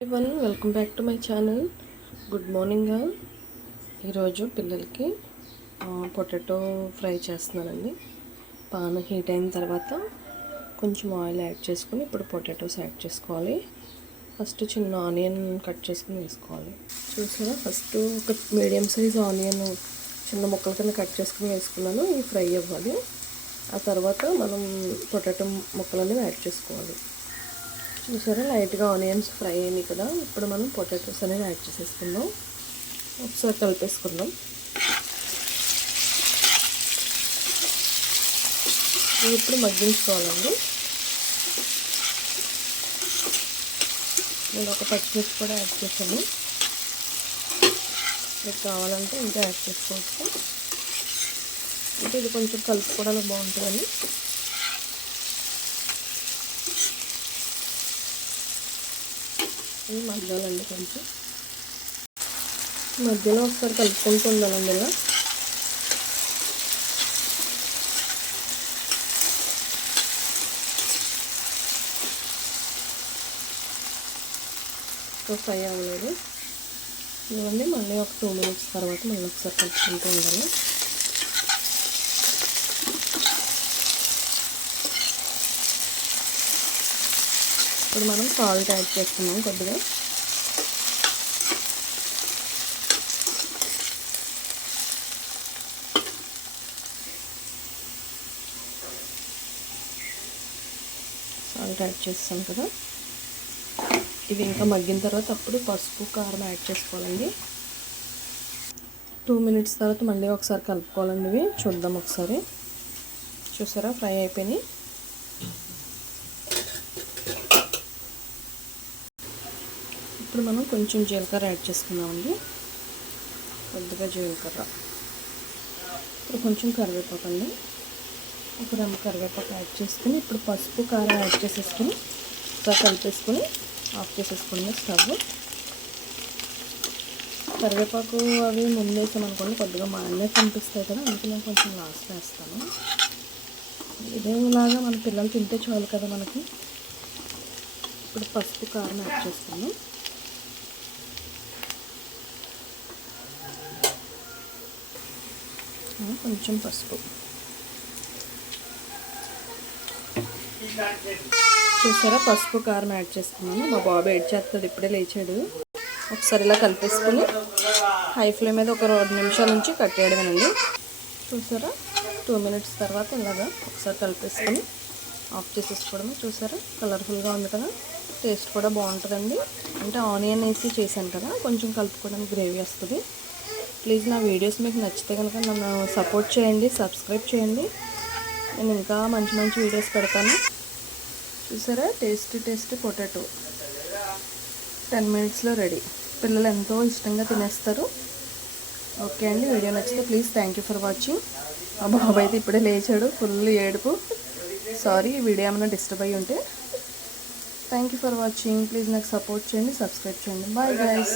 everyone, welcome back to my channel. Good morning. ఈరోజు పిల్లలకి potato fry చేస్తున్నానండి. Pan heat అయిన తర్వాత కొంచెం ఆయిల్ యాడ్ చేసుకుని ఇప్పుడు పొటాటోస్ యాడ్ చేసుకోవాలి. ఫస్ట్ చిన్న ఆనియన్ కట్ చేసుకుని వేసుకోవాలి. చూసారా, ఫస్ట్ ఒక మీడియం సైజ్ ఆనియన్ చిన్న ముక్కల కింద కట్ చేసుకుని వేసుకున్నాను. ఇవి ఫ్రై అవ్వాలి. ఆ తర్వాత మనం పొటాటో ముక్కలన్నీ యాడ్ చేసుకోవాలి. చూసారా, లైట్గా ఆనియన్స్ ఫ్రై అయినాయి కదా. ఇప్పుడు మనం పొటాటోస్ అనేవి యాడ్ చేసేసుకుందాం. ఒకసారి కలిపేసుకుందాం. ఇవి ఇప్పుడు మగ్గించుకోవాలండి. నేను ఒక పచ్చిమిర్చి కూడా యాడ్ చేశాను. మీకు కావాలంటే ఇంకా యాడ్ చేసుకోవచ్చు. అంటే ఇది కొంచెం కలుపుకోవడానికి బాగుంటుందని. ఇది మగ్గాలండి. కొంచెం మధ్యలో ఒకసారి కలుపుకుంటూ ఉండాలండి. ఇలా ఫ్రై అవ్వలేదు. ఇవన్నీ మళ్ళీ ఒక 2 minutes తర్వాత మళ్ళీ ఒకసారి కలుపుకుంటూ ఉండాలి. ఇప్పుడు మనం సాల్ట్ యాడ్ చేస్తున్నాం కొద్దిగా. సాల్ట్ యాడ్ చేస్తాం కదా. ఇవి ఇంకా మగ్గిన తర్వాత అప్పుడు పసుపు కారం యాడ్ చేసుకోవాలండి. 2 minutes తర్వాత మళ్ళీ ఒకసారి కలుపుకోవాలండి. ఇవి చూద్దాం ఒకసారి. చూసారా, ఫ్రై అయిపోయినాయి. ఇప్పుడు మనం కొంచెం జీలకర్ర యాడ్ చేసుకున్నామండి. కొద్దిగా జీలకర్ర, ఇప్పుడు కొంచెం కరివేపాకు అండి. ఒక రెమ్మ కరివేపాకు యాడ్ చేసుకుని ఇప్పుడు పసుపు కారం యాడ్ చేసేసుకుని ఒకసారి కలిపేసుకొని ఆఫ్ చేసేసుకోండి స్టవ్. కరివేపాకు అవి ముందు వేసామనుకోండి కొద్దిగా మాడినట్టు అనిపిస్తాయి కదా, అందుకే నేను కొంచెం లాస్ట్ వేస్తాను. ఇదేలాగా మన పిల్లలు తింటే చాలు కదా మనకి. ఇప్పుడు పసుపు కారం యాడ్ చేసుకున్నాం. కొంచెం పసుపు. చూసారా, పసుపు కారం యాడ్ చేసుకున్నాను. మా బాబు ఏడ్ చేస్తాడు, ఇప్పుడే లేచాడు. ఒకసారి ఇలా కలిపేసుకుని హై ఫ్లేమ్ మీద ఒక 2 నిమిషాల నుంచి కట్టేయడమేనండి. చూసారా, 2 minutes తర్వాత ఇలాగా ఒకసారి కలిపేసుకొని ఆఫ్ చేసేసుకోవడమే. చూసారా, కలర్ఫుల్గా ఉంది కదా. టేస్ట్ కూడా బాగుంటుందండి. అంటే ఆనియన్ వేసి చేశాను కదా, కొంచెం కలుపుకోవడానికి గ్రేవీ వస్తుంది. ప్లీజ్ నా వీడియోస్ మీకు నచ్చితే కనుక నన్ను సపోర్ట్ చేయండి, సబ్స్క్రైబ్ చేయండి. నేను ఇంకా మంచి మంచి వీడియోస్ పెడతాను. చూసారా, టేస్టీ పొటాటో 10 minutesలో రెడీ. పిల్లలు ఎంతో ఇష్టంగా తినేస్తారు. ఓకే అండి, వీడియో నచ్చితే please thank you for watching. మా బాబు అయితే ఇప్పుడే లేచాడు, ఫుల్ ఏడుపు. సారీ, వీడియో ఏమైనా డిస్టర్బ్ అయ్యి ఉంటే. Thank you for watching. Please నాకు సపోర్ట్ చేయండి, సబ్స్క్రైబ్ చేయండి. Bye guys.